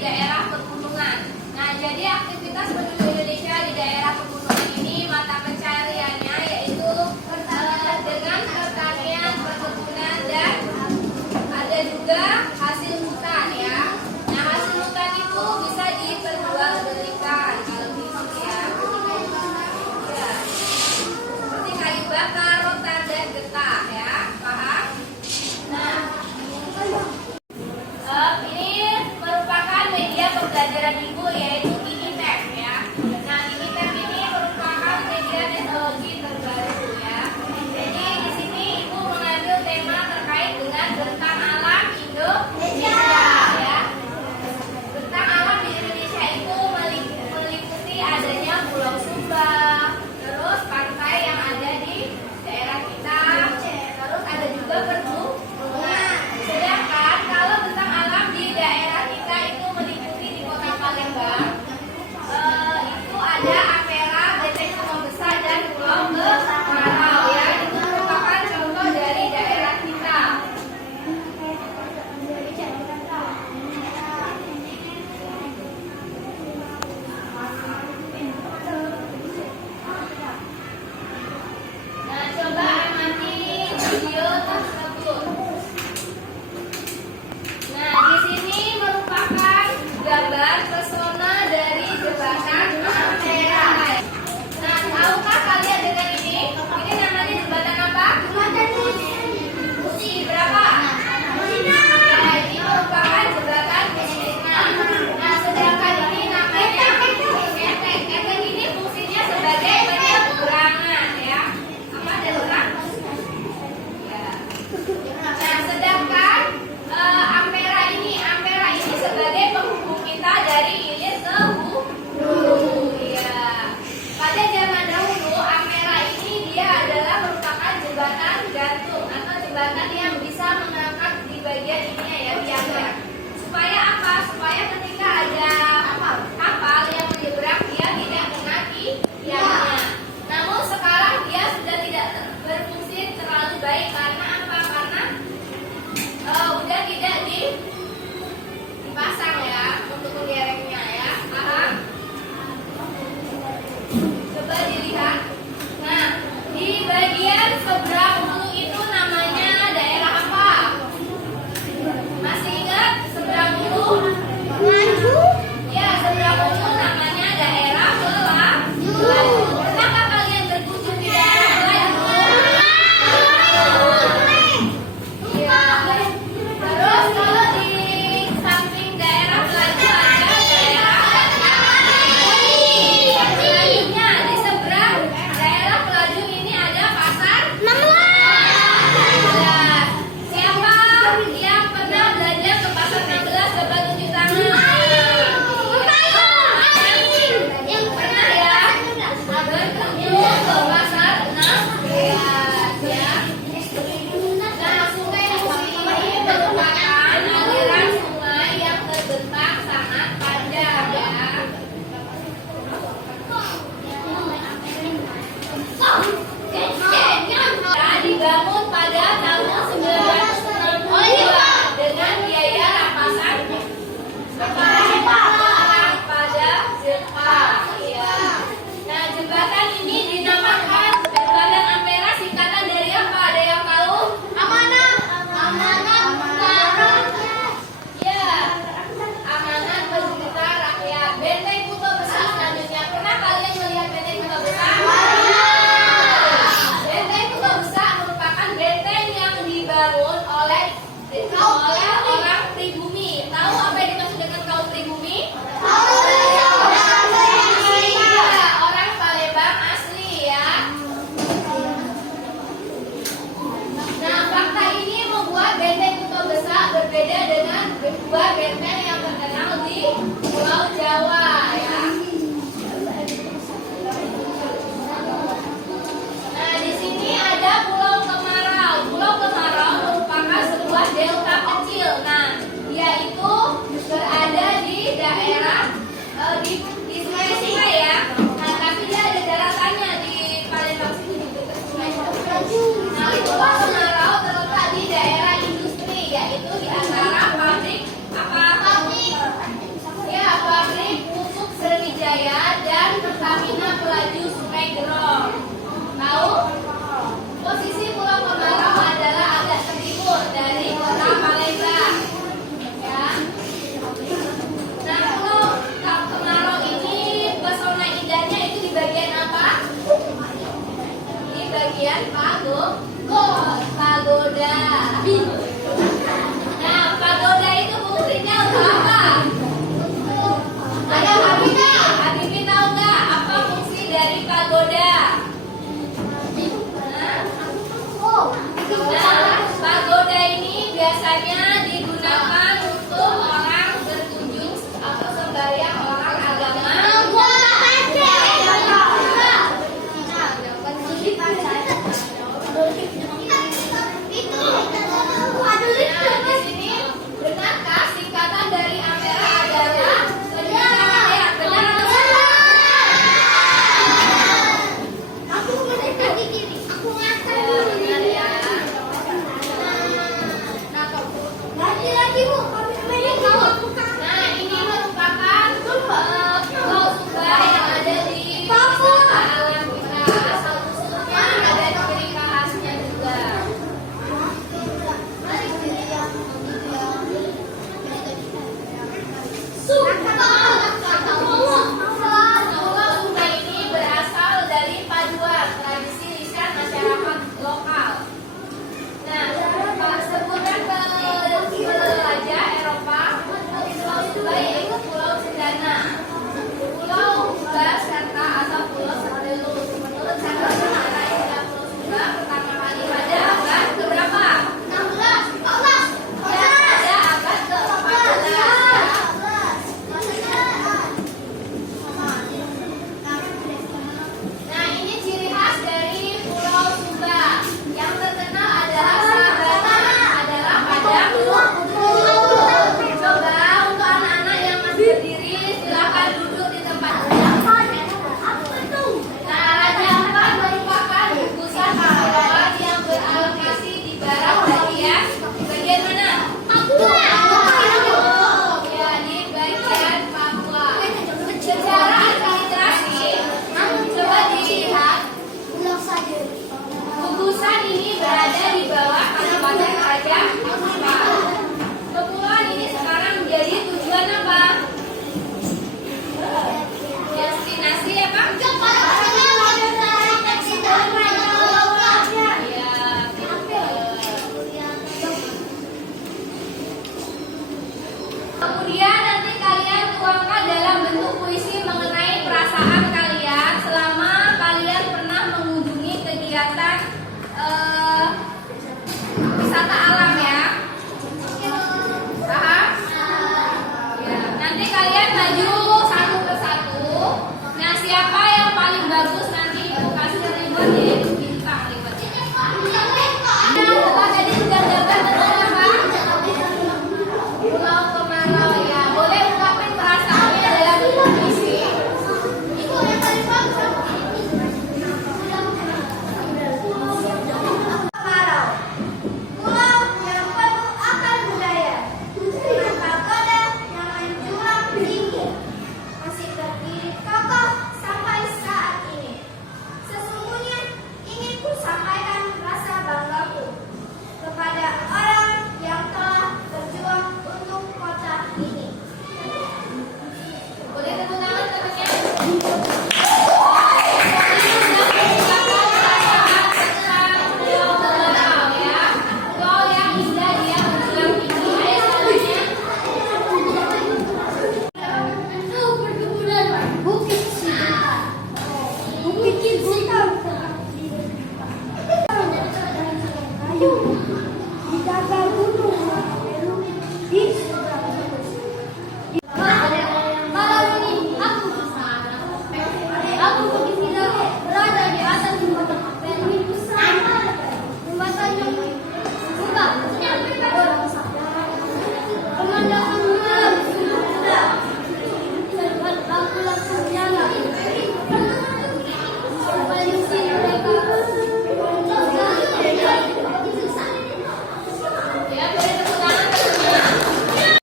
daerah pegunungan. Nah, jadi aktivitas penduduk Indonesia di daerah pegunungan ini mata pencahariannya yaitu dengan pertanian, perkebunan, dan ada juga hasil hutan ya. Nah, hasil hutan itu bisa diperjualbelikan kalau gitu ya. Ya. Seperti kayu bakar, rotan, dan getah ya. Paham? Nah, ini merupakan media pembelajaran ibu yaitu Minitab ya. Nah, Minitab ini merupakan media teknologi terbaru ya. Jadi di sini ibu mengambil tema terkait dengan bentang alam Indonesia ya. Bentang alam di Indonesia itu meliputi adanya Pulau Sumba, terus pantai yang ada di daerah kita, terus ada juga pegunungan. Sedangkan kalau bentang alam di daerah kita itu meliputi di Kota Palembang, itu ada Ampera, Benteng Sungai Besar, dan Pulau Kemarau ya. Itu merupakan contoh dari daerah kita. Nah, coba amati video tersebut. Nah, di sini merupakan gambar pesona dari jembatan Ampera. Nah, tahukah kalian dengan ini? Ini namanya jembatan apa? Jembatan Musi. Berapa? Nah, ini merupakan jembatan Musina. Nah, sedangkan ini namanya Enteng. Enteng ini fungsinya sebagai penyeberangan ya. Apa darurat? Ya. Nah, sedangkan Ampera ini sebagai penghubung kita dari hilir ke hulu. Ya. Pada zaman dahulu Ampera ini dia adalah merupakan jembatan gantung atau jembatan yang bisa mengangkat di bagian ininya ya tiangnya. Supaya apa? Supaya ketika ada kapal yang menyeberang dia tidak kena tiangnya. Namun sekarang dia sudah tidak berfungsi terlalu baik karena apa? Karena udah tidak dipasang ya untuk mengereknya ya. Paham? Coba dilihat. Nah, di bagian seberang hulu itu namanya daerah apa? Masih ingat seberang hulu? Ya, seberang hulu namanya daerah Pelaju. Pernahkah kalian berkunjung di daerah Pelaju? Iya. Terus kalau di samping daerah Pelaju ada daerah selanjutnya di seberang daerah Pelaju ini ada pasar 16. Siapa yang pernah belajar ke pasar 16? Coba tunjuk tangan. Yang pernah ya berkunjung ke pasar 16 ya. Nah, Sungai Musi ini merupakan aliran sungai yang terbentang sangat panjang ya. Dibangun pada tahun 1962 dengan biaya rampasan orang pada Jepang. Ya. Nah, jembatan ini dinamakan Jembatan Ampera, singkatan dari apa? Ada yang tahu? Amanat Ya, amanat penjuta rakyat. Benteng Kutub Besar selanjutnya. Pernah kalian melihat Benteng Kutub Besar? Benteng Kutub Besar merupakan benteng yang dibangun oleh orang pribumi. Tahu apa yang dimaksud dengan kaum pribumi? Ya, orang Palembang asli ya. Nah, fakta ini membuat Benteng Kutub Besar berbeda dengan dua benteng yang terkenal di Pulau Jawa ya. Nah, di sini ada Pulau Kemarau. Pulau Kemarau merupakan sebuah delta kecil. Nah, dia itu berada di daerah di sungai-sungai ya. Nah, tapi dia ada daratannya di Palembang sini di dekat sungai. Nah, Pulau Kemarau terletak di daerah industri, yaitu di antara pabrik apa? biasanya digunakan untuk orang berkunjung atau sembahyang orang agama. Di sini benarkah singkatan dari Ampera adalah benar? Benar atau salah? Benar ya. Nah, ini merupakan Pulau Sumba yang ada di wisata alam kita. Asal-usulnya ada ciri khasnya juga. Pulau Sumba ini berasal dari paduan tradisi lisan masyarakat lokal. Nah, sebutan penjelajah Eropa Pulau Sumba yaitu Pulau Cendana, Pulau Sumba serta atau Pulau Setelus. Menurut catatan sejarah Pulau Sumba pertama kali pada abad keberapa? 16, 14. Ya, pada abad ke-14. Nah, ini ciri khas dari Pulau Sumba. Yang terkenal adalah sahabatnya adalah padang rumput. Coba untuk anak-anak yang masih berdiri silakan duduk di tempat. Nah, Raja Ampat merupakan gugusan pahlawan yang beralokasi di barat bagian mana? Papua. Ya, di bagian Papua. Secara administrasi, coba dilihat. Gugusan ini berada di bawah Kabupaten Raja Ampat. Kepulauan ini sekarang menjadi tujuan apa? Destinasi apa? Kemudian nanti kalian tuangkan dalam bentuk puisi mengenai perasaan kalian selama kalian pernah mengunjungi kegiatan wisata alam ya. Paham? Ya, nanti kalian maju satu persatu. Nah, siapa yang paling bagus nanti ibu kasih reward yaitu bintang reward. Nah, setelah tadi sudah dapat apa? Pulau Kemarau ya. Boleh ungkapin perasaannya dalam bentuk puisi. Ibu yang paling bagus. Kemarau, pulau yang penuh akan budaya, dengan pagoda yang menjulang tinggi, masih berdiri kokoh sampai saat ini. Sesungguhnya ingin ku sampaikan rasa banggaku kepada orang yang telah berjuang untuk kota ini. Boleh tepuk tangan temannya. Berada di atas jembatan jembatan yang pemandangan malam sudah terbuat lampu-lampu nyala. Kondisi mereka Ya, boleh tepuk tangan temannya.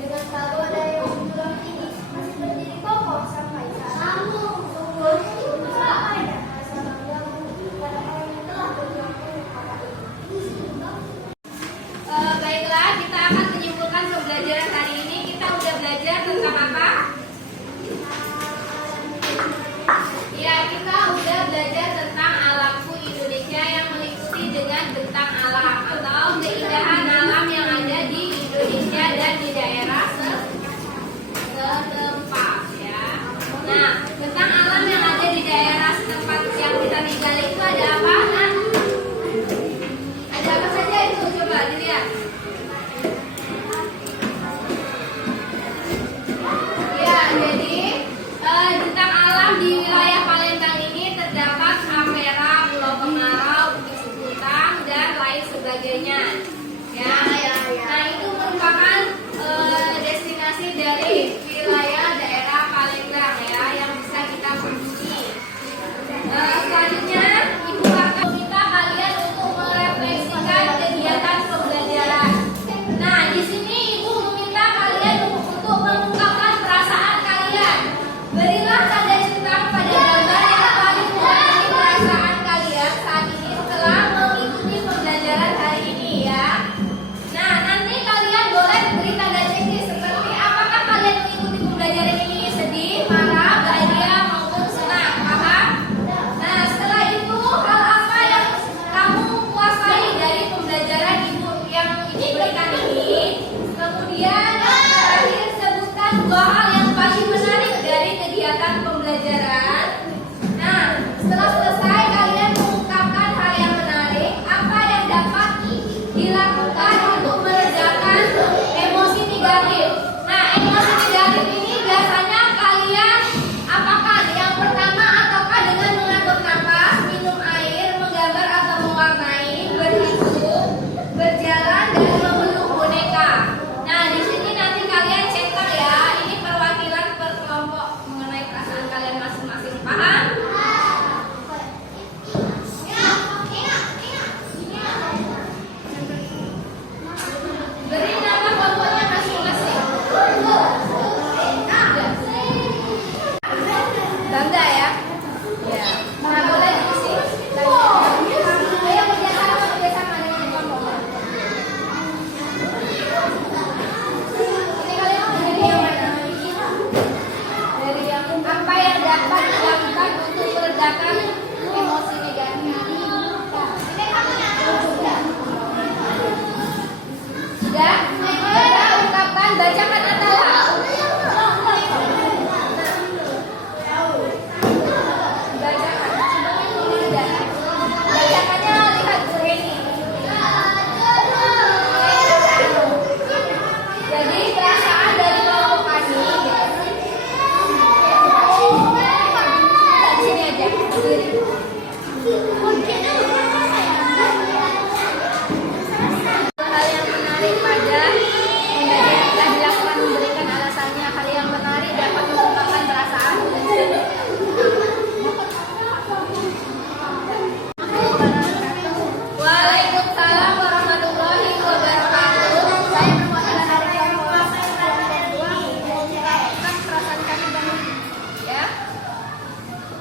dengan pagoda yang menjulang tinggi masih berdiri kokoh sampai saat ini. Sungguh ada rasa banggaku kepada orang yang telah berjuang untuk kota ini. Baiklah, kita akan menyimpulkan pembelajaran hari ini. Kita udah belajar tentang apa? Ya, kita udah belajar tentang alamku Indonesia yang meliputi dengan bentang alam atau keindahan alam yang ada di Indonesia dan di daerah setempat ya. Nah, tentang alam yang ada di daerah setempat yang kita tinggali itu ada apa? Nah, ada Kuningan. Ya. Nah, itu merupakan destinasi dari wilayah daerah Palembang ya yang bisa kita kunjungi. Selanjutnya, Ibu akan meminta kalian untuk merefleksikan kegiatan pembelajaran. Nah, di sini Ibu meminta kalian untuk mengungkapkan perasaan kalian. Berilah tanda cinta pada gambar yang paling mewakili perasaan kalian saat ini setelah mengikuti pembelajaran hari ini ya. Nah, nanti kalian boleh beri tanda checklist seperti apakah kalian mengikuti pembelajaran ini sedih, marah, bahagia maupun senang. Paham? Nah, setelah itu hal apa yang kamu kuasai dari pembelajaran Ibu yang Ibu berikan ini? Kemudian yang terakhir sebutkan dua hal yang paling menarik dari kegiatan pembelajaran. Nah, setelah selesai kalian mengungkapkan hal yang menarik, apa yang dapat dilakukan untuk meredakan emosi negatif. Nah, emosi negatif ini biasanya kalian apakah yang pertama ataukah dengan mengatur nafas, minum air, menggambar atau mewarnai, berhitung, berjalan dan memeluk boneka. Nah, di sini nanti kalian cetak ya, ini perwakilan per kelompok mengenai perasaan kalian masing-masing. Paham? Beri nama kelompoknya masing-masing. Bangga ya? Ya. Nah, boleh diisi. Ayo kerjasama dengan kelompok. Ini kalian mau dari yang mana? Dari yang apa yang dapat dilakukan untuk meredakan emosi negatif. Sudah? Kita ungkapkan, bacakan Atala. Bacakan. Bacakannya lihat Bu Heni. Jadi perasaan dari kelompok kami. Di sini aja. Hal yang menarik pada pembelajaran telah dilakukan, memberikan alasannya. Hal yang menarik dapat mengungkapkan perasaan. Waalaikumsalam warahmatullahi wabarakatuh. Saya perwakilan dari kelompok perasaan kami ya.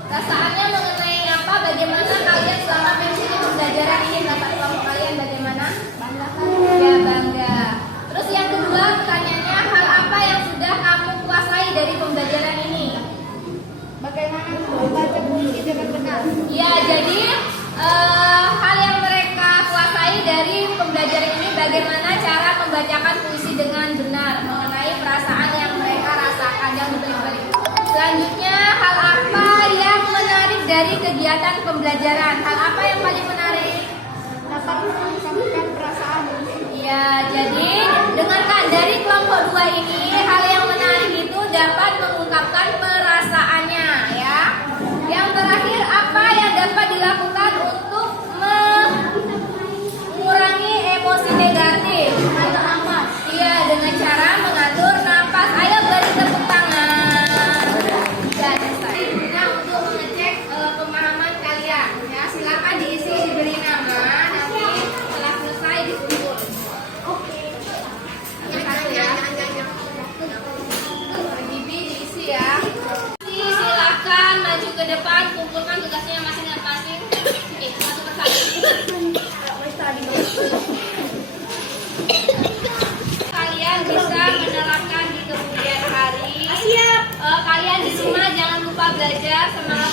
Perasaannya mengenai apa? Bagaimana kalian selama mengikuti pembelajaran ini? Perasaan kelompok kalian bagaimana? Ya, bangga. Terus yang kedua pertanyaannya, hal apa yang sudah kamu kuasai dari pembelajaran ini? Bagaimana membaca puisi dengan benar? Ya, jadi hal yang mereka kuasai dari pembelajaran ini bagaimana cara membacakan puisi dengan benar mengenai perasaan yang mereka rasakan yang diberi. Selanjutnya, hal apa yang menarik dari kegiatan pembelajaran? Hal apa yang paling menarik? Dapat mengungkapkan perasaan. Ya, jadi dengarkan dari kelompok 2 ini, hal yang menarik itu dapat mengungkapkan perasaannya ya. Yang terakhir, apa yang dapat dilakukan untuk mengurangi emosi negatif? Mengatur nafas. Iya, dengan cara mengatur nafas. Ayo beri tepuk tangan. Ya, selesai. Nah, untuk mengecek pemahaman kalian ya, silakan diisi, diberi nama, nanti setelah selesai dikumpul. Yang satu ya. Bibi diisi ya. Silakan maju ke depan, kumpulkan tugasnya masing-masing. Satu persatu. Kalian bisa menerapkan di kemudian hari. Siap. Kalian di rumah jangan lupa belajar, semangat